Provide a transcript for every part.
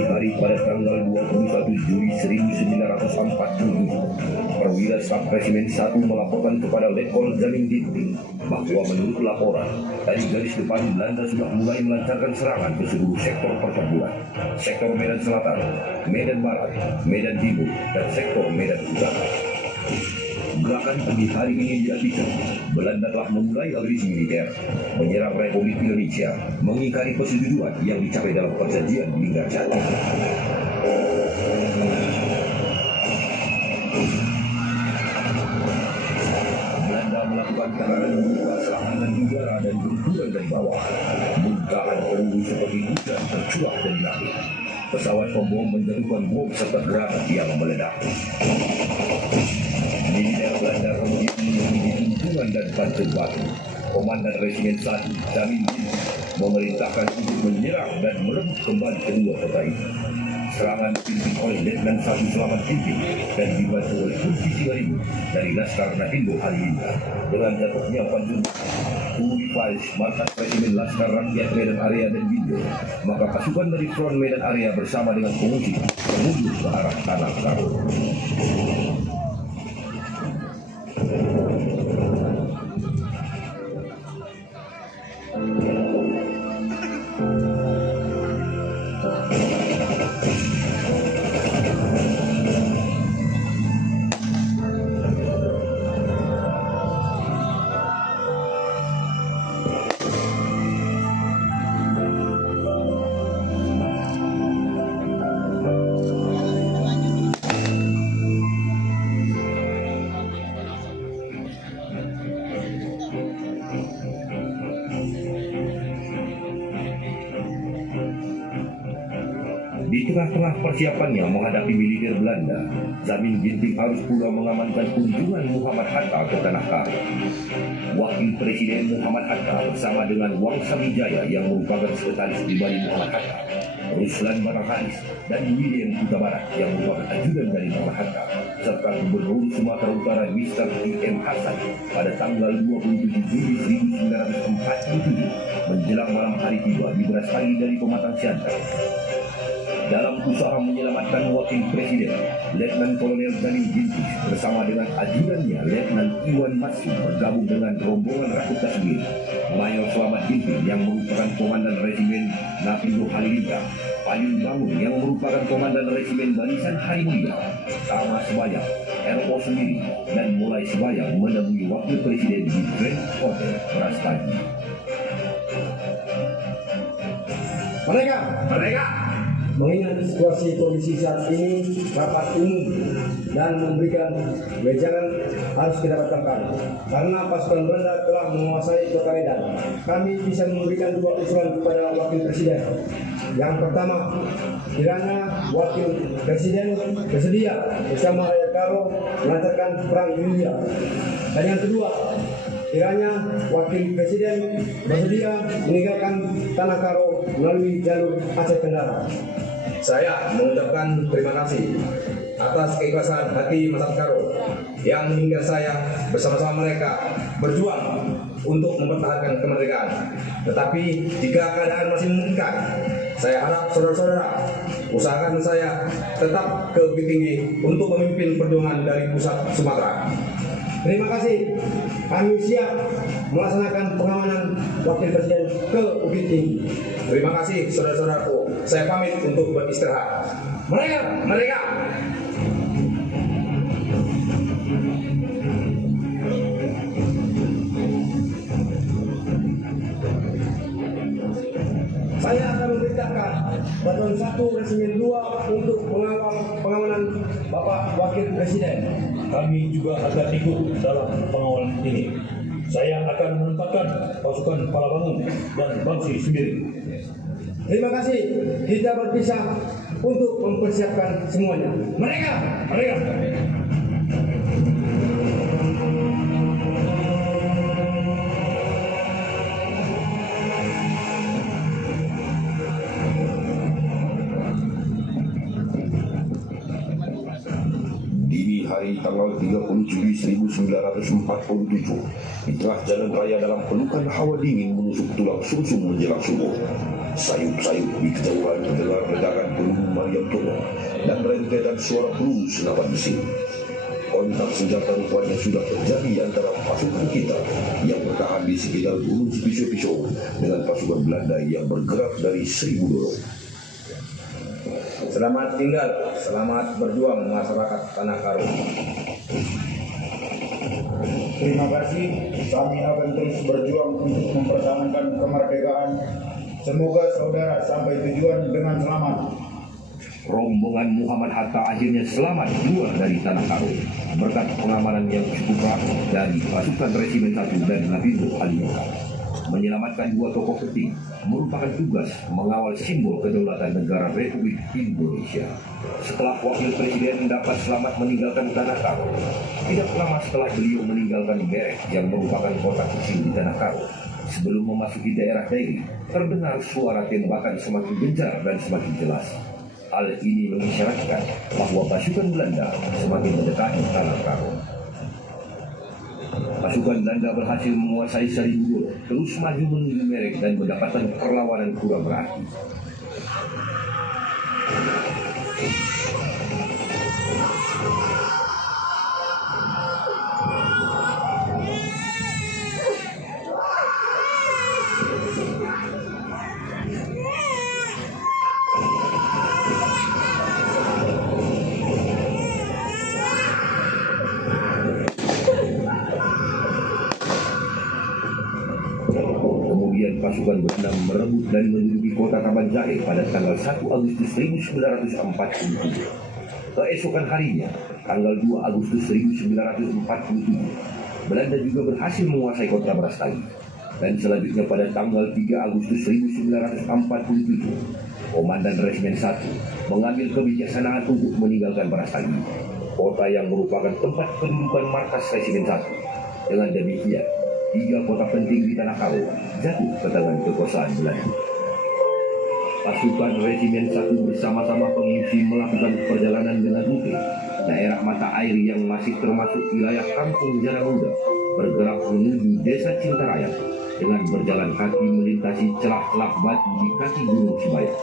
Dini hari pada tanggal 21 Juli 1947, Perwira Staf Resimen 1 melaporkan kepada Letkol Zamin Ginting bahwa menurut laporan, dari garis depan Belanda sudah mulai melancarkan serangan ke seluruh sektor pertempuran, sektor Medan Selatan, Medan Barat, Medan Timur, dan sektor Medan Utara. Gerakan pagi hari ini diartikan Belanda telah memulai agresi militer, menyerang Republik Indonesia, mengingkari persetujuan yang dicapai dalam perjanjian Linggarjati. Belanda melakukan serangan berupa serangan udara dan benturan dari bawah. Muntahan peluru seperti hujan tercurah dari langit. Pesawat pembom menjatuhkan bom serta granat yang meledak. Militer Belanda kemudian memberi dukungan dan bantuan. Komandan Resimen 1, Zamin Ginting, memerintahkan untuk menyerang dan merebut kembali kedua kota itu. Serangan dipimpin oleh Letnan 1 Selamat Ginting dan dibantu oleh Kursi Sigaribu dari Laskar Nahindo Halilintar. Dengan jatuhnya Panjung Unifais markas Resimen Laskar Rakyat Medan Area dan Bindo, maka pasukan dari Front Medan Area bersama dengan pengungsi menuju ke arah Tanah Karo. Di tengah-tengah persiapannya menghadapi militer Belanda, Zamin Ginting harus pula mengamankan kunjungan Muhammad Hatta ke Tanah Karo. Wakil Presiden Muhammad Hatta bersama dengan Wangsa Wijaya yang merupakan sekretaris pribadi Muhammad Hatta, Ruslan Bataharis, dan William Huta Barat yang merupakan ajudan dari Muhammad Hatta, serta Gubernur Sumatera Utara Mr. T.M. Hasan pada tanggal 27 Juli 1947 menjelang malam hari tiba di berasal dari Pematang Siantar. Dalam usaha menyelamatkan Wakil Presiden, Letnan Kolonel Zamin Ginting bersama dengan ajudannya Letnan Iwan Masih bergabung dengan rombongan Rakut Kasbir, Mayor Selamat Ginting yang merupakan Komandan Resimen Napindo Halilintar, Payun Bangun yang merupakan Komandan Resimen Barisan Hari Mulia, Tama Sebayang, RO sendiri, dan Mulai Sebayang menemui Wakil Presiden di Grand Hotel Brastagi. Mereka mengingat situasi kondisi saat ini rapat umum dan memberikan wejangan harus kita batalkan karena pasukan Belanda telah menguasai kota Medan. Kami bisa memberikan dua usulan kepada Wakil Presiden. Yang pertama, kiranya Wakil Presiden bersedia bersama rakyat Karo melancarkan perang dunia. Dan yang kedua, kiranya Wakil Presiden bersedia meninggalkan Tanah Karo melalui jalur Aceh Tenggara. Saya mengucapkan terima kasih atas keikhlasan hati masyarakat Karo yang menginginkan saya bersama-sama mereka berjuang untuk mempertahankan kemerdekaan. Tetapi jika keadaan masih memungkinkan, saya harap saudara-saudara usahakan saya tetap ke Bukit Tinggi untuk memimpin perjuangan dari pusat Sumatera. Terima kasih. Kami siap melaksanakan pengamanan Wakil Presiden ke Bukit Tinggi. Terima kasih saudara-saudaraku. Saya pamit untuk beristirahat. Mereka. Saya akan memerintahkan Batuan 1 Resimen 2 untuk mengawal pengamanan Bapak Wakil Presiden. Kami juga akan ikut dalam pengawalan ini. Saya akan menempatkan pasukan Palabangun dan Bangsi sendiri. Terima kasih. Kita berpisah untuk mempersiapkan semuanya. Mereka. Dini hari tanggal 30 Juli 1947, 1947 di tengah jalan raya dalam pelukan hawa dingin menusuk tulang sumsum menjelang subuh. Sayup-sayup di kejauhan terdengar ledakan peluru Mariam Tomo dan rentetan suara peluru senapan mesin. Kontak senjata rupanya sudah terjadi antara pasukan kita yang bertahan di sekitar Gunung Cipiso-Piso dengan pasukan Belanda yang bergerak dari Seribu Doro. Selamat tinggal, selamat berjuang masyarakat Tanah Karo. Terima kasih, kami akan terus berjuang untuk mempertahankan kemerdekaan. Semoga saudara sampai tujuan dengan selamat. Rombongan Muhammad Hatta akhirnya selamat keluar dari Tanah Karo berkat pengamanan yang cukup rapat dari pasukan Resimen 1 dan Nafido Halimota. Menyelamatkan dua tokoh penting merupakan tugas mengawal simbol kedaulatan negara Republik Indonesia. Setelah Wakil Presiden dapat selamat meninggalkan Tanah Karo, tidak lama setelah beliau meninggalkan Berek yang merupakan kota kecil di Tanah Karo, sebelum memasuki daerah Dairi, terdengar suara tembakan semakin gencar dan semakin jelas. Hal ini mengisyaratkan bahwa pasukan Belanda semakin mendekati Tanah Karo. Pasukan Belanda berhasil menguasai Seribu Doro, terus maju menuju Merek dan mendapatkan perlawanan kurang berarti. Kemudian pasukan Belanda merebut dan menduduki kota Kabanjahe pada tanggal 1 Agustus 1947. Keesokan harinya, tanggal 2 Agustus 1947, Belanda juga berhasil menguasai kota Brastagi. Dan selanjutnya pada tanggal 3 Agustus 1947, Komandan Resimen 1 mengambil kebijaksanaan untuk meninggalkan Brastagi, kota yang merupakan tempat kedudukan markas Resimen 1. Dengan demikian, 3 kota penting di Tanah Karo jatuh ke tangan kekuasaan Belanda. Pasukan Resimen 1 bersama-sama pengungsi melakukan perjalanan dengan rute daerah mata air yang masih termasuk wilayah Kampung Jana Muda, bergerak menuju Desa Cintaraya dengan berjalan kaki melintasi celah-celah batu di kaki Gunung Sibayah.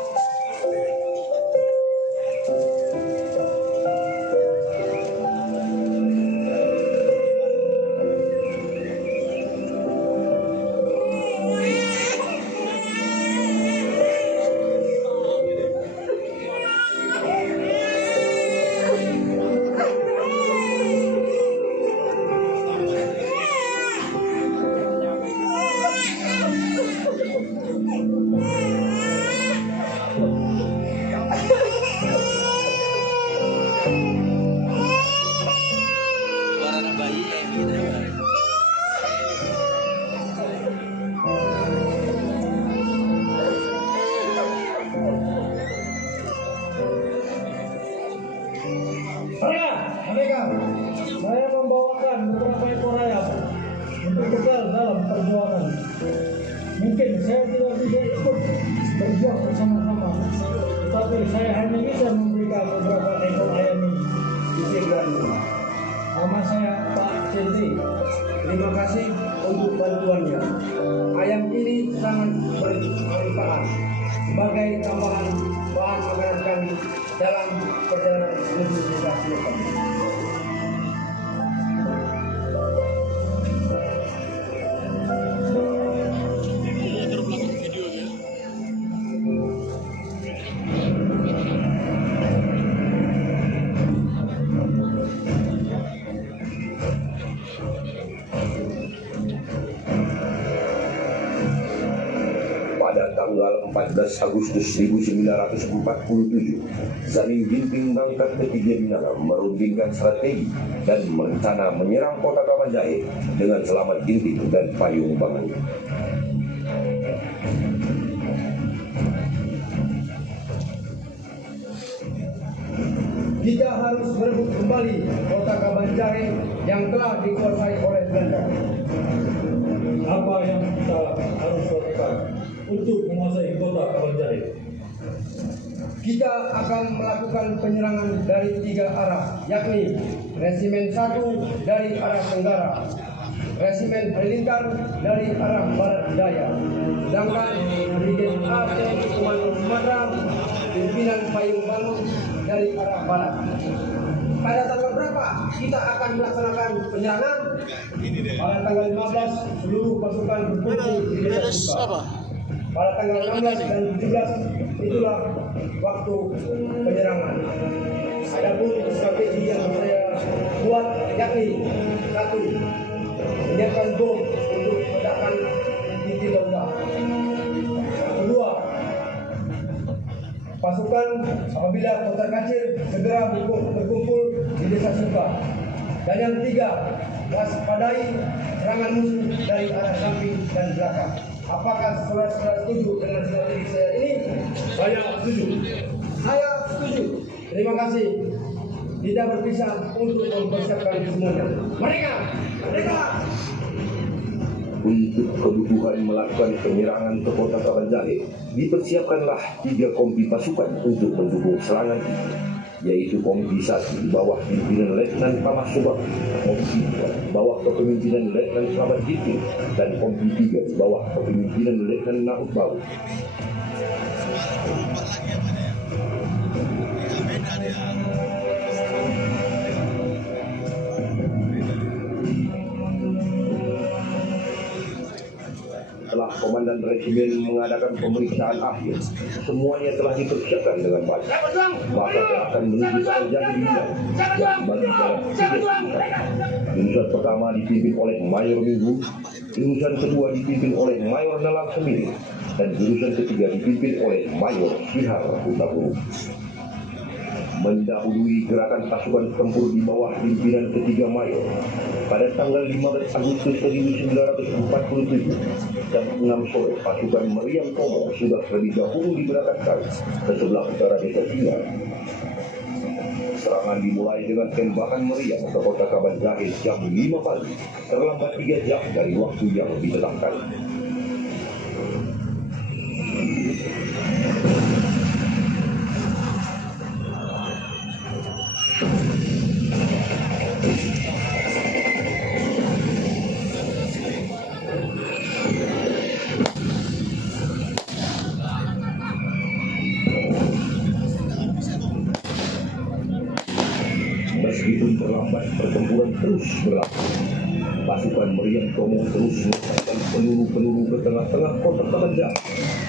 Saya membawakan beberapa ekor ayam untuk bekal dalam perjuangan. Mungkin saya tidak bisa ikut berjuang bersama-sama, tetapi saya hanya bisa memberikan beberapa ekor ayam ini. Nama saya Pak Cinti. Terima kasih untuk bantuannya. Ayam ini sangat bermanfaat sebagai tambahan bahan makanan kami dalam perjalanan menuju desa Siloam. Pada tanggal 14 Agustus 1947, Zanim Ginting berangkat ke Tiga Minang merundingkan strategi dan merencana menyerang kota Kabanjahe dengan Selamat Ginting dan Payung Bangan. Kita harus merebut kembali kota Kabanjahe yang telah dikuasai oleh Belanda. Apa yang kita harus lakukan untuk menguasai kota Kabanjahe? Kita akan melakukan penyerangan dari 3 arah, yakni Resimen 1 dari arah tenggara, Resimen Halilintar dari arah barat daya, sedangkan Brigjen AC Komando Sumatera pimpinan Payung Bangun dari arah barat. Pada tanggal berapa kita akan melaksanakan penyerangan? Pada tanggal 15 seluruh pasukan berkumpul di desa Suka. Pada tanggal 16 dan 17 itulah waktu penyerangan. Adapun strategi yang saya buat yakni 1. Menyiapkan bom untuk meledakkan titik lomba. 2. Pasukan apabila terkacir segera berkumpul di desa Suka. Dan yang 3, waspadai serangan musuh dari arah samping dan belakang. Apakah saudara-saudara setuju dengan strategi saya ini? Saya setuju. Saya setuju. Terima kasih. Tidak berpisah untuk mempersiapkan semuanya. Mereka. Untuk kebutuhan melakukan penyerangan ke kota Kabanjahe, dipersiapkanlah 3 kompi pasukan untuk mendukung serangan itu, yaitu kompi 1 di bawah pimpinan Letnan Pamas Subak, kompi 2 di bawah kepemimpinan Letnan Slamet Jitu, dan kompi 3 di bawah kepemimpinan Letnan Naut Bau. Setelah Komandan Resimen mengadakan pemeriksaan akhir, semuanya telah dipersiapkan dengan baik. Maka akan menuju ke Aljani Bintang yang dibagi dalam 3 jurusan. Jurusan pertama dipimpin oleh Mayor Minggu, jurusan kedua dipimpin oleh Mayor Nalang Semiri, dan jurusan ketiga dipimpin oleh Mayor Sihar Utapuru. Mendahului gerakan pasukan tempur di bawah pimpinan ketiga mayor, pada tanggal 15 Agustus 1947 jam 6 sore, pasukan Meriam Tomo sudah terlebih dahulu diberangkatkan ke sebelah utara desa Singar. Serangan dimulai dengan tembakan meriam ke kota Kabanjahe jam 5 pagi, terlambat 3 jam dari waktu yang ditetapkan. Meskipun terlambat, pertempuran terus berlangsung. Pasukan Meriam Tomo terus melemparkan peluru-peluru ke tengah-tengah kota Kabanjahe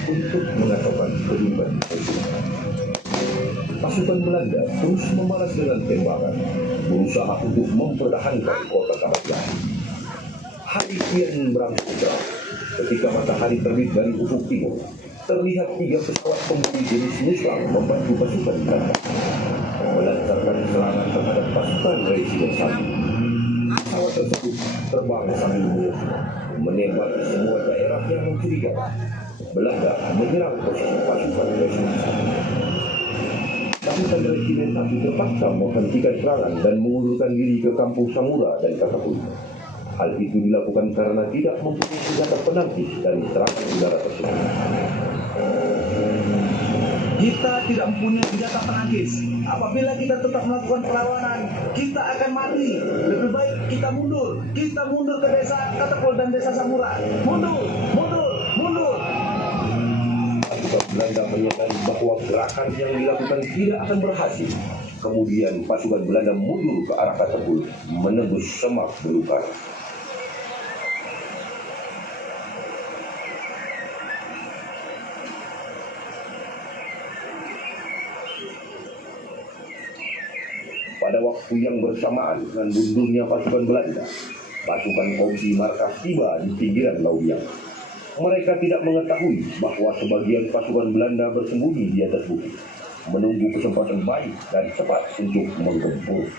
untuk mengacaukan kedudukan musuh. Pasukan Belanda terus membalas dengan tembakan, berusaha untuk mempertahankan kota Kabanjahe. Hari kian berangsur terang ketika matahari terbit dari ufuk timur. Terlihat 3 pesawat tempur jenis Muslang membantu pasukan Belanda melancarkan serangan terhadap pasukan Resimen 1. Pesawat tersebut terbang sambil menembaki semua daerah yang mencurigakan. Belanda menyerang posisi pasukan Resimen 1. Pasukan Resimen 1 terpaksa menghentikan serangan dan mengundurkan diri ke kampung Samura dan Kakapui. Hal itu dilakukan karena tidak mempunyai senjata penangkis dari serangan udara tersebut. Kita tidak mempunyai senjata penangkis. Apabila kita tetap melakukan perlawanan, kita akan mati. Lebih baik kita mundur. Kita mundur ke desa Katapol dan desa Samura. Mundur. Pasukan Belanda menyadari bahwa gerakan yang dilakukan tidak akan berhasil. Kemudian pasukan Belanda mundur ke arah Katapol, menembus semak belukar. Pada waktu yang bersamaan dengan mundurnya pasukan Belanda, pasukan kompi markas tiba di pinggiran Laubiang. Mereka tidak mengetahui bahwa sebagian pasukan Belanda bersembunyi di atas bukit, menunggu kesempatan baik dan cepat untuk menggempur.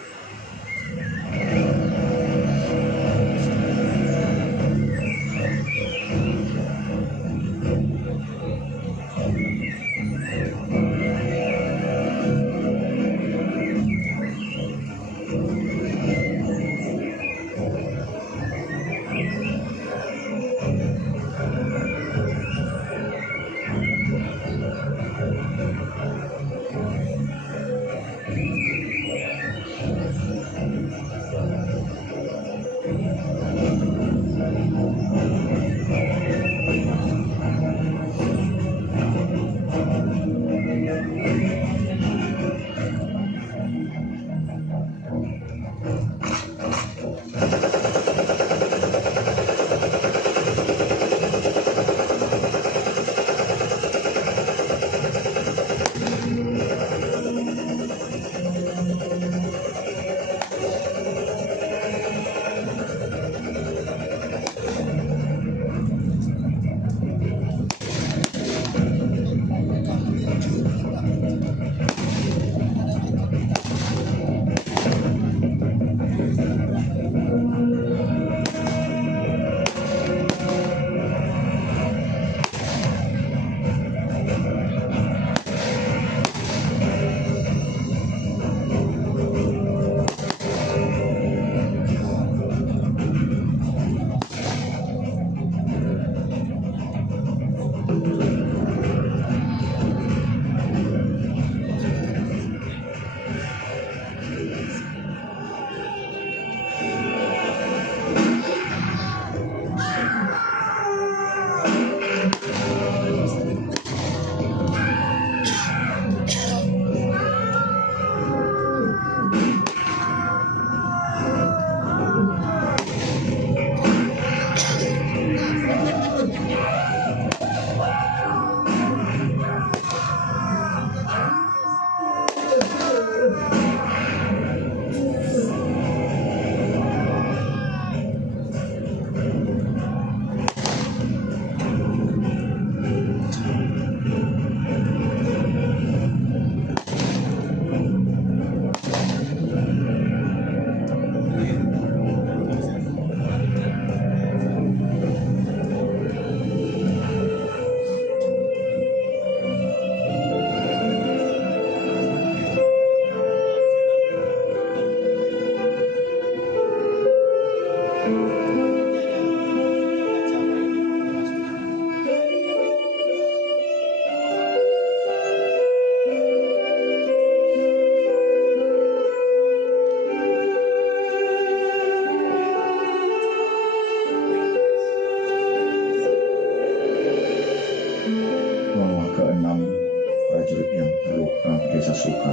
prajurit yang terluka di desa Suka.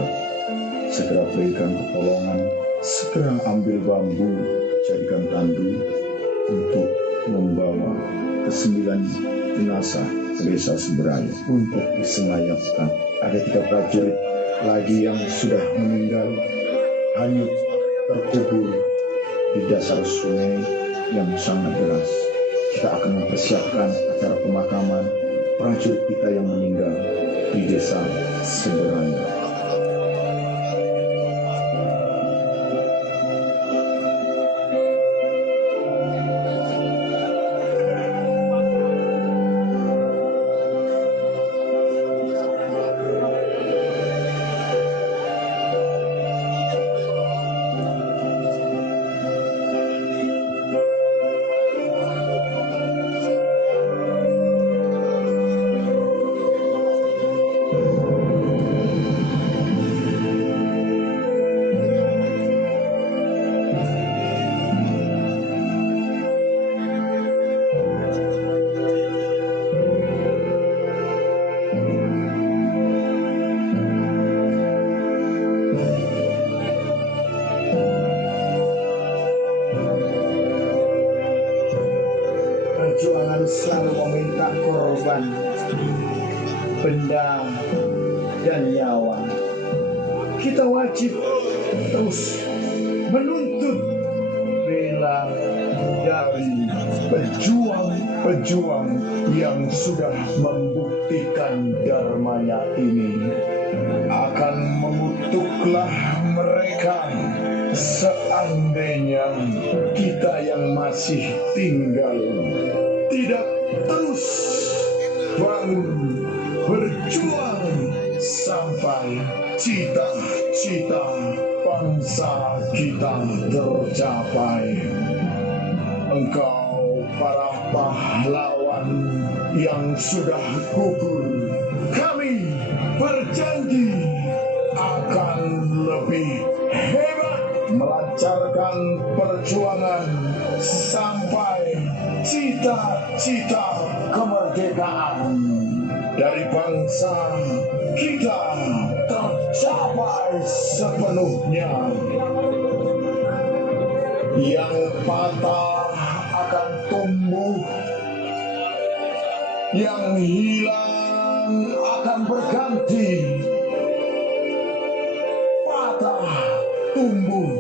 Segera berikan pertolongan, segera ambil bambu, jadikan tandu untuk membawa ke-9 jenazah ke desa Seberaya untuk disemayamkan. Ada 3 prajurit lagi yang sudah meninggal, hanyut terkubur di dasar sungai yang sangat deras. Kita akan mempersiapkan acara pemakaman prajurit kita yang meninggal di desa Seberaya. Perjuangan selalu meminta korban, benda, dan nyawa. Kita wajib terus menuntut bela dari pejuang-pejuang yang sudah membuktikan dharmanya ini. Akan mengutuklah mereka seandainya kita yang masih tinggal tidak terus bangun berjuang sampai cita-cita bangsa kita tercapai. Engkau para pahlawan yang sudah gugur, kami berjanji akan lebih hebat melancarkan perjuangan sampai cita-cita kemerdekaan dari bangsa kita tercapai sepenuhnya. Yang patah akan tumbuh, yang hilang akan berganti. Patah tumbuh